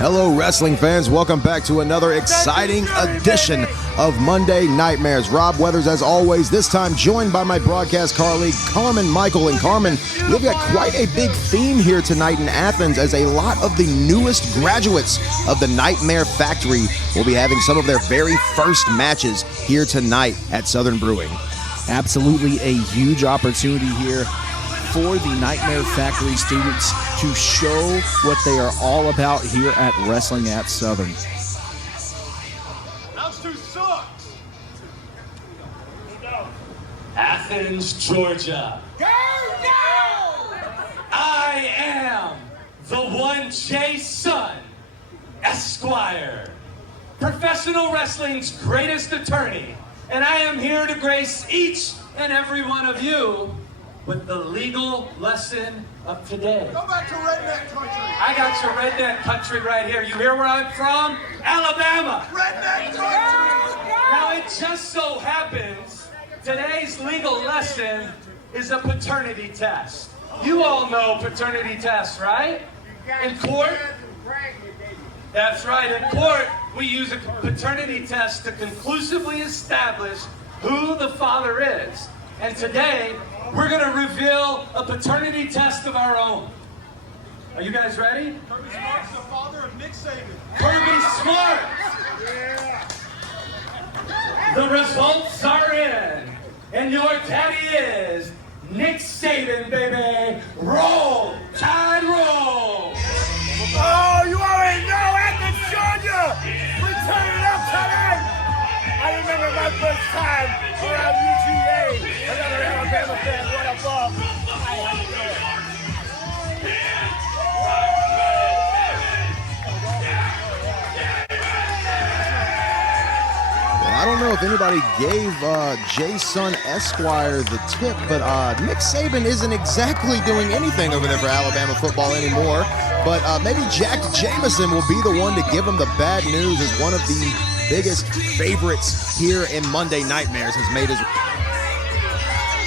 Hello, wrestling fans. Welcome back to another exciting edition of Monday Nightmares. Rob Weathers, as always, this time joined by my broadcast colleague, Carmen Michael. And Carmen, we've got quite a big theme here tonight in Athens, as a lot of the newest graduates of the Nightmare Factory will be having some of their very first matches here tonight at Southern Brewing. Absolutely a huge opportunity here for the Nightmare Factory students to show what they are all about here at Wrestling at Southern. Athens, Georgia. Go now! I am the one Jameson, Esquire, professional wrestling's greatest attorney, and I am here to grace each and every one of you with the legal lesson of today. Go back to redneck country. I got your redneck country right here. You hear where I'm from? Alabama. Redneck country. Now it just so happens today's legal lesson is a paternity test. You all know paternity tests, right? In court? That's right. In court, we use a paternity test to conclusively establish who the father is. And today, we're going to reveal a paternity test of our own. Are you guys ready? Kirby Smart's the father of Nick Saban. Kirby Smart! The results are in. And your daddy is Nick Saban, baby. Roll! Tide roll! Oh, you already know Athens, Georgia. We're turning up tonight. I remember my first time around UGA. Another Alabama fan, what a ball. I don't know if anybody gave Jameson Esquire the tip, but Nick Saban isn't exactly doing anything over there for Alabama football anymore. But maybe Jack Jameson will be the one to give him the bad news, as one of the biggest favorites here in Monday Nightmares has made his...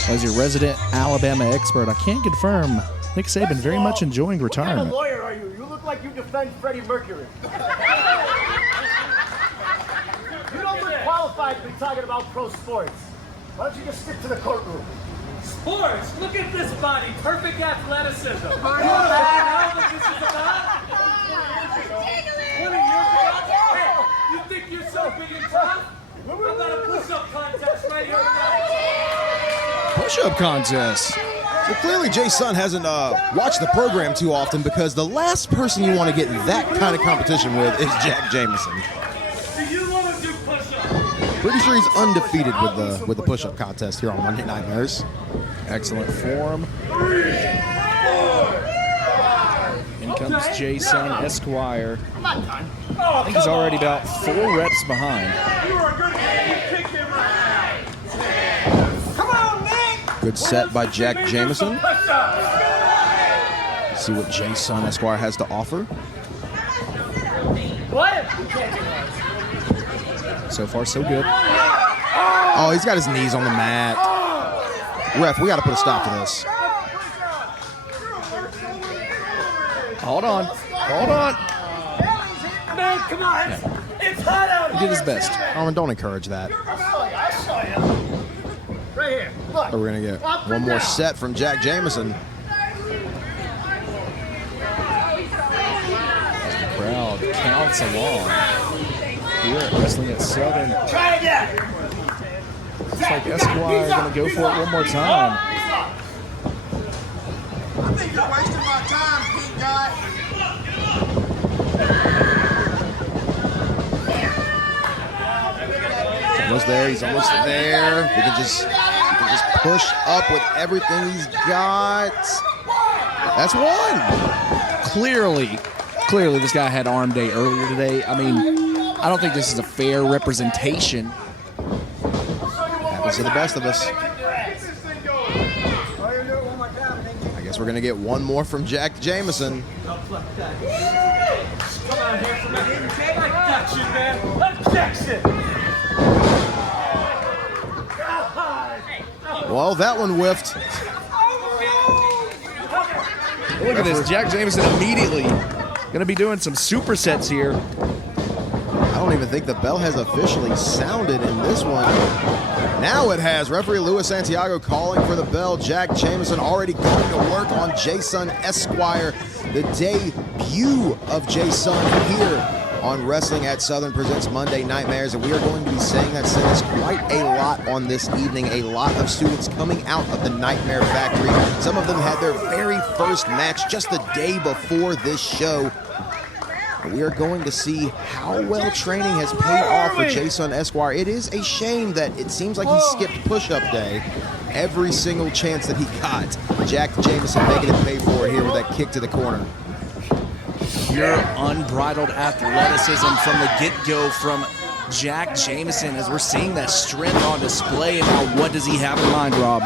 As your resident Alabama expert, I can confirm Nick Saban very much enjoying What kind of retirement. lawyer are you? You look like you defend Freddie Mercury. You don't look qualified to be talking about pro sports. Why don't you just stick to the courtroom? Sports! Look at this body. Perfect athleticism. You know what this is about? 20 years ago? Hey, you think you're so big and tough? I've got a push-up contest right here tonight. Push-up contest. So clearly Jameson hasn't watched the program too often, because the last person you want to get that kind of competition with is Jack Jameson. Do you want to do push-ups? Pretty sure he's undefeated with the push-up contest here on Monday Nightmares. Excellent form. In comes Jameson Esquire. I think he's already about 4 reps behind. You are a good kick him right. Come on, Nick! Good set by Jack Jameson. Let's see what Jameson Esquire has to offer. What? So far, so good. Oh, he's got his knees on the mat. Ref, we got to put a stop to this. Hold on. Hold on. Man, come on. It's hot out He did his best. Carmen, don't encourage that. I'll show you. Right here. Look. We're going to get one more set from Jack Jameson. As the crowd counts along here at Wrestling at Southern. Try again. Looks like Esquire going to go for it one more time. I think you're wasting my time, Pete guy. He's almost there. He's almost there. He can just push up with everything he's got. That's one. Clearly, this guy had arm day earlier today. I mean, I don't think this is a fair representation. Happens to the best of us. I guess we're going to get one more from Jack Jameson. Come on here from the I got you, man. Objection! Well, that one whiffed. Look at this. Jack Jameson immediately going to be doing some supersets here. I don't even think the bell has officially sounded in this one. Now it has. Referee Luis Santiago calling for the bell. Jack Jameson already going to work on Jameson Esquire. The debut of Jameson here on Wrestling at Southern presents Monday Nightmares, and we are going to be saying that sentence quite a lot on this evening. A lot of students coming out of the Nightmare Factory. Some of them had their very first match just the day before this show. We are going to see how well training has paid off for Jameson Esquire. It is a shame that it seems like he skipped push-up day every single chance that he got. Jack Jameson making it pay for it here with that kick to the corner. Pure unbridled athleticism from the get-go from Jack Jameson, as we're seeing that strength on display. And now what does he have in mind, Rob?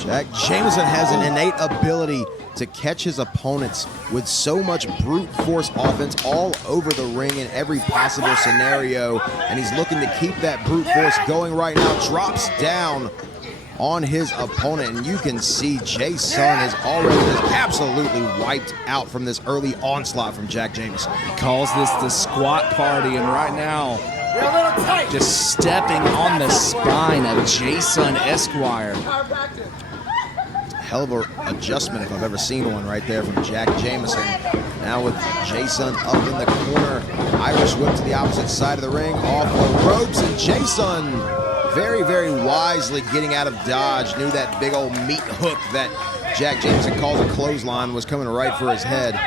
Jack Jameson has an innate ability to catch his opponents with so much brute force offense all over the ring in every possible scenario, and he's looking to keep that brute force going right now. Drops down on his opponent, and you can see Jason is already just absolutely wiped out from this early onslaught from Jack Jameson. He calls this the squat party, and right now just stepping on the spine of Jameson Esquire. Hell of an adjustment if I've ever seen one right there from Jack Jameson. Now with Jason up in the corner, Irish whip to the opposite side of the ring, off the ropes, and Jason very, very wisely getting out of dodge. Knew that big old meat hook that Jack Jameson calls a clothesline was coming right for his head.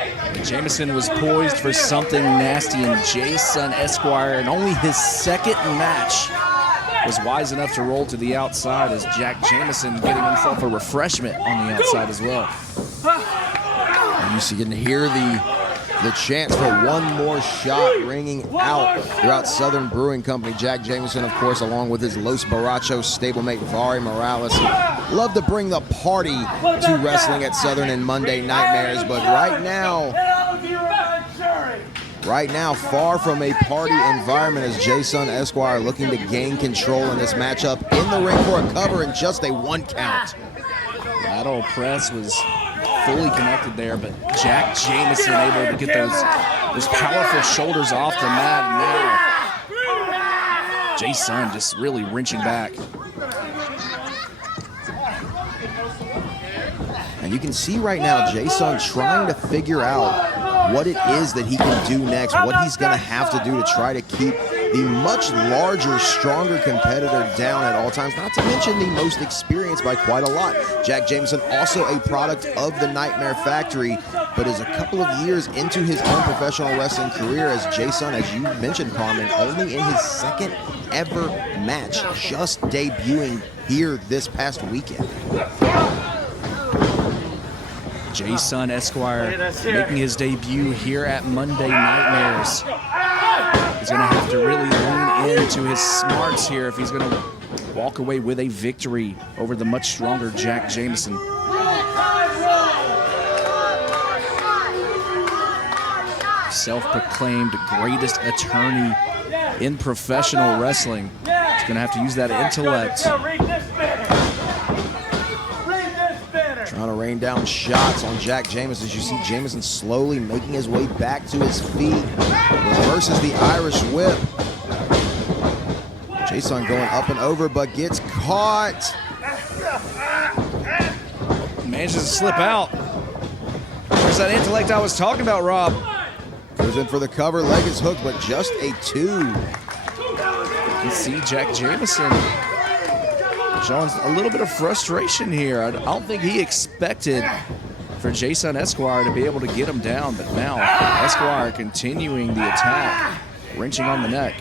Jameson was poised for something nasty, and Jason Esquire, in only his second match, was wise enough to roll to the outside, as Jack Jameson getting himself a refreshment on the outside as well. And you can hear the chance for one more shot ringing out throughout Southern Brewing Company. Jack Jameson, of course, along with his Los Barachos stablemate Vari Morales, love to bring the party to Wrestling at Southern and Monday Nightmares, but right now, far from a party environment, as Jason Esquire looking to gain control in this matchup in the ring for a cover and just a 1 count. Lateral press was fully connected there, but Jack Jameson able to get those powerful shoulders off the mat. Now Jason just really wrenching back. And you can see right now Jason trying to figure out what it is that he can do next, what he's going to have to do to try to keep the much larger, stronger competitor down at all times, not to mention the most experienced by quite a lot. Jack Jameson, also a product of the Nightmare Factory, but is a couple of years into his own professional wrestling career, as Jason, as you mentioned, Carmen, only in his second ever match, just debuting here this past weekend. Jason Esquire making his debut here at Monday Nightmares. He's going to have to really lean into his smarts here if he's going to walk away with a victory over the much stronger Jack Jameson. Self-proclaimed greatest attorney in professional wrestling. He's going to have to use that intellect. Trying to rain down shots on Jack Jameson. As you see Jameson slowly making his way back to his feet. Reverses the Irish whip. Jason going up and over, but gets caught. Manages to slip out. There's that intellect I was talking about, Rob. Goes in for the cover. Leg is hooked, but just a 2. You can see Jack Jameson showing a little bit of frustration here. I don't think he expected for Jason Esquire to be able to get him down, but now Esquire continuing the attack, wrenching on the neck.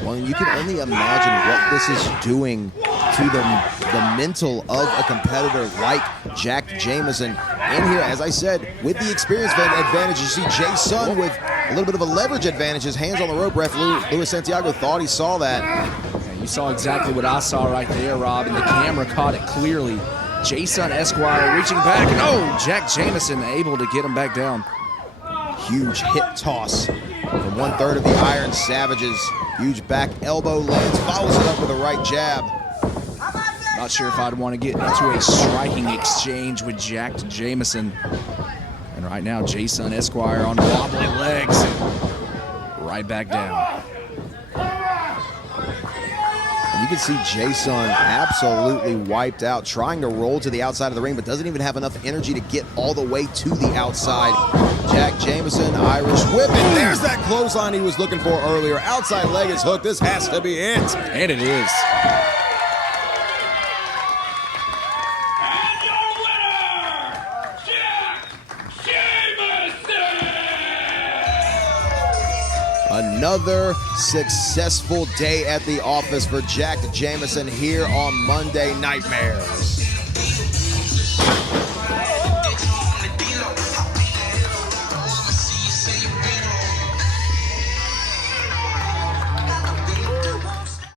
Well, you can only imagine what this is doing to the mental of a competitor like Jack Jameson. In here, as I said, with the experience advantage, you see Jason with a little bit of a leverage advantage. His hands on the rope. Ref Luis Santiago thought he saw that. You saw exactly what I saw right there, Rob, and the camera caught it clearly. Jason Esquire reaching back, and oh, Jack Jameson able to get him back down. Huge hip toss from 1/3 of the Iron Savages. Huge back elbow lands, follows it up with a right jab. Not sure if I'd want to get into a striking exchange with Jack Jameson. And right now, Jameson Esquire on wobbly legs. Right back down. And you can see Jameson absolutely wiped out, trying to roll to the outside of the ring, but doesn't even have enough energy to get all the way to the outside. Jack Jameson, Irish whip, and there's that clothesline he was looking for earlier. Outside leg is hooked. This has to be it. And it is. And your winner, Jack Jameson! Another successful day at the office for Jack Jameson here on Monday Nightmares.